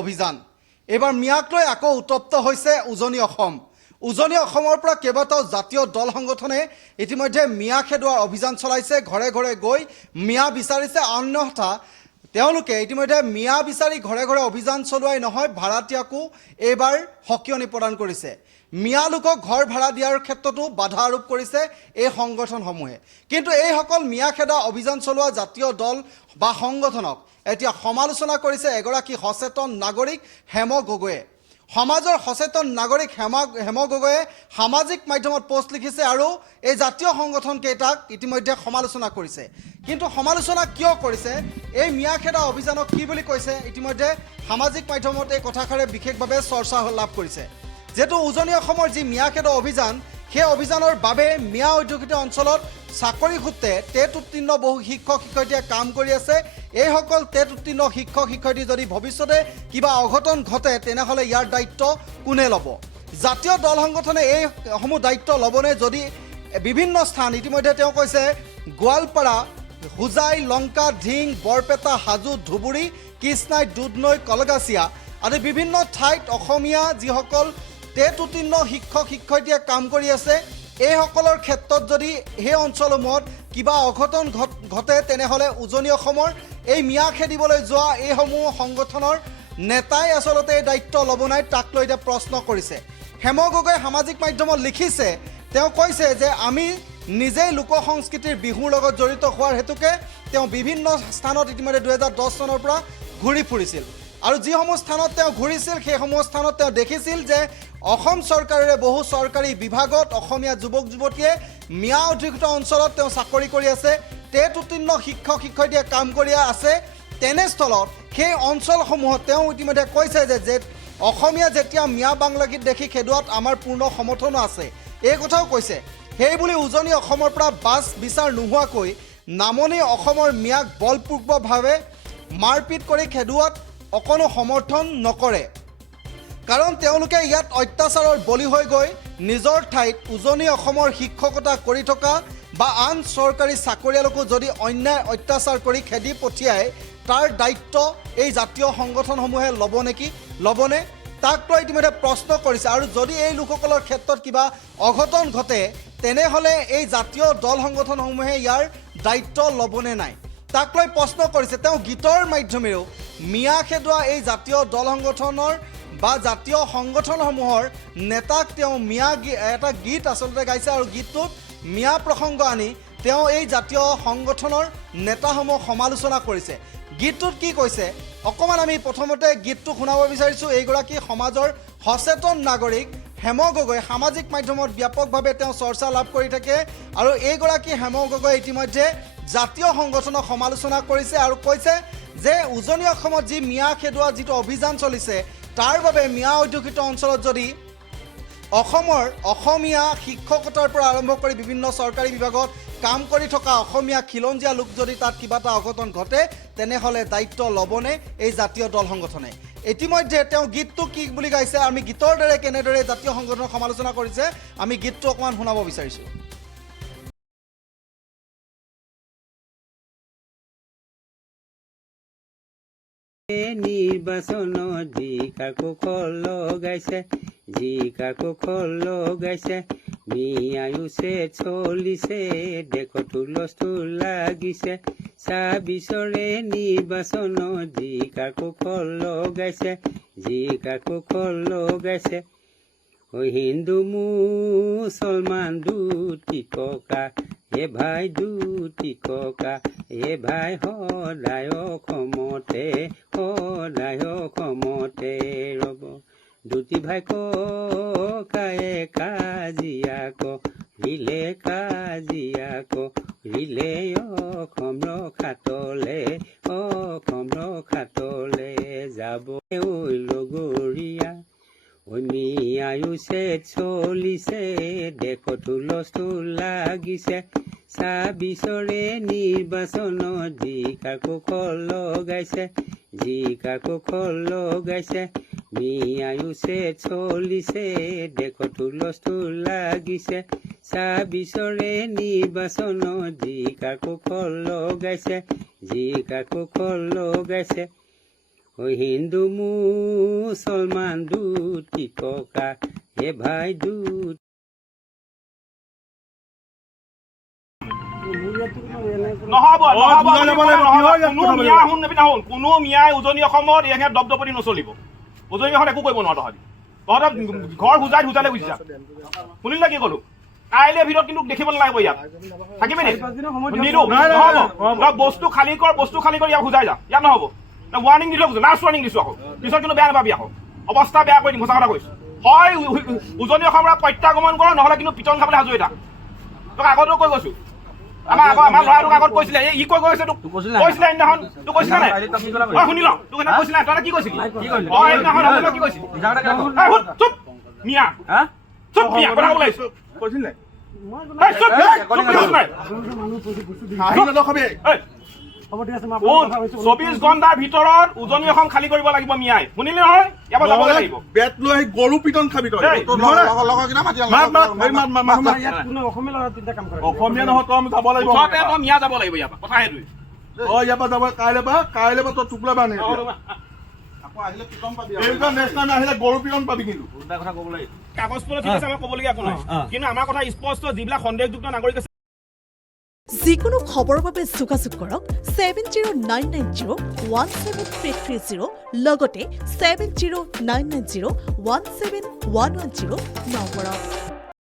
অভিযান এবাৰ মিয়াক লৈ আকৌ উত্তপ্ত হৈছে উজনি অসম। উজনি অসমৰ পৰা কেইবাটাও জাতীয় দল সংগঠনে ইতিমধ্যে মিয়া খেদোৱাৰ অভিযান চলাইছে, ঘৰে ঘৰে গৈ মিয়া বিচাৰিছে। অন্যথা তেওঁলোকে ইতিমধ্যে মিয়া বিচাৰি ঘৰে ঘৰে অভিযান চলোৱাই নহয়, ভাড়াতীয়াকো এইবাৰ সকিয়নি প্ৰদান কৰিছে। মিয়া লোকক ঘৰ ভাড়া দিয়াৰ ক্ষেত্ৰতো বাধা আৰোপ কৰিছে এই সংগঠনসমূহে। কিন্তু এইসকল মিয়া খেদা অভিযান চলোৱা জাতীয় দল বা সংগঠনক এতিয়া সমালোচনা কৰিছে এগৰাকী সচেতন নাগৰিক হেম গগৈয়ে। সমাজৰ সচেতন নাগৰিক হেম গগৈয়ে সামাজিক মাধ্যমত পোষ্ট লিখিছে আৰু এই জাতীয় সংগঠনকেইটাক ইতিমধ্যে সমালোচনা কৰিছে। কিন্তু সমালোচনা কিয় কৰিছে, এই মিয়া খেদা অভিযানক কি বুলি কৈছে, ইতিমধ্যে সামাজিক মাধ্যমত এই কথাষাৰে বিশেষভাৱে চৰ্চা লাভ কৰিছে। যেহেতু উজনি অসমৰ যি মিয়া খেদা অভিযান, সেই অভিযানৰ বাবে মিয়া অধ্যুষিত অঞ্চলত চাকৰি সূত্ৰে টেট উত্তীৰ্ণ বহু শিক্ষক শিক্ষয়িত্ৰীয়ে কাম কৰি আছে। এইসকল টেট উত্তীৰ্ণ শিক্ষক শিক্ষয়িত্ৰী যদি ভৱিষ্যতে কিবা অঘটন ঘটে তেনেহ'লে ইয়াৰ দায়িত্ব কোনে ল'ব? জাতীয় দল সংগঠনে এইসমূহ দায়িত্ব ল'বনে? যদি বিভিন্ন স্থান ইতিমধ্যে তেওঁ কৈছে গোৱালপাৰা, হোজাই, লংকা, ধিং, বৰপেটা, হাজো, ধুবুৰী, কৃষ্ণাই, দুধনৈ, কলগাছিয়া আদি বিভিন্ন ঠাইত অসমীয়া যিসকল টেট উত্তীৰ্ণ শিক্ষক শিক্ষয়িত্ৰীয়ে কাম কৰি আছে, এইসকলৰ ক্ষেত্ৰত যদি সেই অঞ্চলসমূহত কিবা অঘটন ঘটে তেনেহ'লে উজনি অসমৰ এই মিয়া খেদিবলৈ যোৱা এইসমূহ সংগঠনৰ নেতাই আচলতে এই দায়িত্ব ল'ব নাই, তাক লৈ এতিয়া প্ৰশ্ন কৰিছে। হেম গগৈয়ে সামাজিক মাধ্যমত লিখিছে, তেওঁ কৈছে যে আমি নিজেই লোক সংস্কৃতিৰ বিহুৰ লগত জড়িত হোৱাৰ হেতুকে তেওঁ বিভিন্ন স্থানত ইতিমধ্যে 2010 চনৰ পৰা ঘূৰি ফুৰিছিল আৰু যিসমূহ স্থানত তেওঁ ঘূৰিছিল সেইসমূহ স্থানত তেওঁ দেখিছিল যে অসম চৰকাৰেৰে বহু চৰকাৰী বিভাগত অসমীয়া যুৱক যুৱতীয়ে মিয়া অধ্যুষিত অঞ্চলত তেওঁ চাকৰি কৰি আছে, টেট উত্তীৰ্ণ শিক্ষক শিক্ষয়িত্ৰীয়ে কাম কৰি আছে। তেনেস্থলত সেই অঞ্চলসমূহত তেওঁ ইতিমধ্যে কৈছে যে অসমীয়া যেতিয়া মিয়া বাংলাগীত দেখি খেদোৱাত আমাৰ পূৰ্ণ সমৰ্থনো আছে, এই কথাও কৈছে। সেইবুলি উজনি অসমৰ পৰা বাছ বিচাৰ নোহোৱাকৈ নামনি অসমৰ মিয়াক বলপূৰ্বকভাৱে মাৰপিট কৰি খেদোৱাত অকণো সমৰ্থন নকৰে, কাৰণ তেওঁলোকে ইয়াত অত্যাচাৰৰ বলি হৈ গৈ নিজৰ ঠাইত উজনি অসমৰ শিক্ষকতা কৰি থকা বা আন চৰকাৰী চাকৰিয়ালকো যদি অন্যায় অত্যাচাৰ কৰি খেদি পঠিয়ায় তাৰ দায়িত্ব এই জাতীয় সংগঠনসমূহে ল'বনে তাক লৈ ইতিমধ্যে প্ৰশ্ন কৰিছে। আৰু যদি এই লোকসকলৰ ক্ষেত্ৰত কিবা অঘটন ঘটে তেনেহ'লে এই জাতীয় দল সংগঠনসমূহে ইয়াৰ দায়িত্ব ল'বনে নাই তাক লৈ প্ৰশ্ন কৰিছে। তেওঁ গীতৰ মাধ্যমেৰেও মিয়া খেদোৱা এই জাতীয় দল সংগঠনৰ বা জাতীয় সংগঠনসমূহৰ নেতাক তেওঁ মিয়া এটা গীত আচলতে গাইছে আৰু গীতটোত মিয়া প্ৰসংগ আনি তেওঁ এই জাতীয় সংগঠনৰ নেতাসমূহ সমালোচনা কৰিছে। গীতটোত কি কৈছে অকণমান আমি প্ৰথমতে গীতটো শুনাব বিচাৰিছোঁ। এইগৰাকী সমাজৰ সচেতন নাগৰিক হেম গগৈ সামাজিক মাধ্যমত ব্যাপকভাৱে তেওঁ চৰ্চা লাভ কৰি থাকে আৰু এইগৰাকী হেম গগৈ ইতিমধ্যে জাতীয় সংগঠনক সমালোচনা কৰিছে আৰু কৈছে যে উজনি অসমত যি মিয়া খেদোৱা যিটো অভিযান চলিছে তাৰ বাবে মিয়া অধ্যুষিত অঞ্চলত যদি অসমৰ অসমীয়া শিক্ষকতাৰ পৰা আৰম্ভ কৰি বিভিন্ন চৰকাৰী বিভাগত কাম কৰি থকা অসমীয়া খিলঞ্জীয়া লোক যদি তাত কিবা এটা অঘটন ঘটে তেনেহ'লে দায়িত্ব ল'বনে এই জাতীয় দল সংগঠনে? ইতিমধ্যে তেওঁ গীতটো কি বুলি গাইছে, আমি গীতৰ দৰে কেনেদৰে জাতীয় সংগঠনক সমালোচনা কৰিছে আমি গীতটো অকণমান শুনাব বিচাৰিছোঁ। নিৰ্বাচনত যি কাকো লগাইছে, যি কাকো লগাইছে, মিয়ায়ুছে চলিছে, দেশত হুলস্থুল লাগিছে। ২৬ৰে নিৰ্বাচনত যি কাকো লগাইছে, যি কাকো লগাইছে। হিন্দু মুছলমান দুটি ককা, হে ভাই দুটি ককা, হে ভাই সদায় অসমতে ৰ'ব। দুটি ভাই ককায়ে কাজিয়া কৰিলে, কাজিয়া কৰিলে, অসম ৰখাতলে যাব ঐ লগৰীয়া। ঐ মিয়ায়ুছে চলিছে, দেশত হুলস্থুল লাগিছে। ২৬ৰে নিৰ্বাচনত যি কাকো লগাইছে, যি কাকো লগাইছে, মিয়ায়ুছে চলিছে, দেশত হুলস্থুল লাগিছে। ২৬ৰে নিৰ্বাচনত যি কাকো লগাইছে, যি কাকো লগাইছে। হিন্দু মুছলমান দুটি ককা হে ভাই দুট নহ'ব কোনো মিয়া শুন নেবি নাশুন কোনো মিয়াই উজনি অসমত ইয়াত দপদপনি নচলিব উজনি অসমত একো কৰিব নোৱাৰ তহঁতে ঘৰ হোজালে বুজিছা শুনিল না কি ক'লো কাইলৈ ভিতৰত কিন্তু দেখিব নালাগিব ইয়াত থাকিবি নি নিদো নহ'ব বস্তু খালী কৰ ইয়াক হোজাই যা ইয়াত নহ'ব ৱাৰ্ণিং দিলোঁ লাষ্ট ৱাৰ্ণিং দিছোঁ আকৌ পিছত কিন্তু বেয়া নাপাবি আকৌ অৱস্থা বেয়া কৰি দিম সঁচা কথা কৈছোঁ হয় উজনি অসমৰ পৰা প্ৰত্যাগমন কৰ নহ'লে কিন্তু পিটন খাবলৈ সাজু এটা তোক আগতেও কৈ গৈছোঁ আমাৰ ল'ৰাটোক আগত কৈছিলে ই কৈ গৈছে তোক কৈছিলে সেইদিনাখন তোক কৈছিলা নাই শুনি ল তোক সেইদিনা কৈছিলা তই কি কৈছিলি সেইদিনাখন কি কৈছিলি চুপ মিয়া চুপ মিয়া কথা ক'ব লাগিছো কৈছিল নাই 24 ঘণ্টাৰ ভিতৰত উজনি অসম খালী কৰিব লাগিব মিয়াই শুনিলি নহয় ইয়াৰ পৰা যাবগৈ লাগিব বেট লৈ গৰু পিটন খাবি তই অসমীয়া নহয় তই যাব লাগিব তই মিয়া যাব লাগিব ইয়াৰ পৰা কথা সেইটোৱে তই ইয়াৰ পৰা যাব কাইলৈ পৰা তই টুকুলা বানে আহিলে গৰু পিটন পাবি কিন্তু কাগজ পত্ৰ ঠিক আছে আমাৰ ক'বলগীয়া একো নাই কিন্তু আমাৰ কথা স্পষ্ট যিবিলাক সন্দেহযুক্ত নাগৰিক আছে যিকোনো খবৰৰ বাবে যোগাযোগ কৰক 7099017330 লগতে 7099017110 নম্বৰত।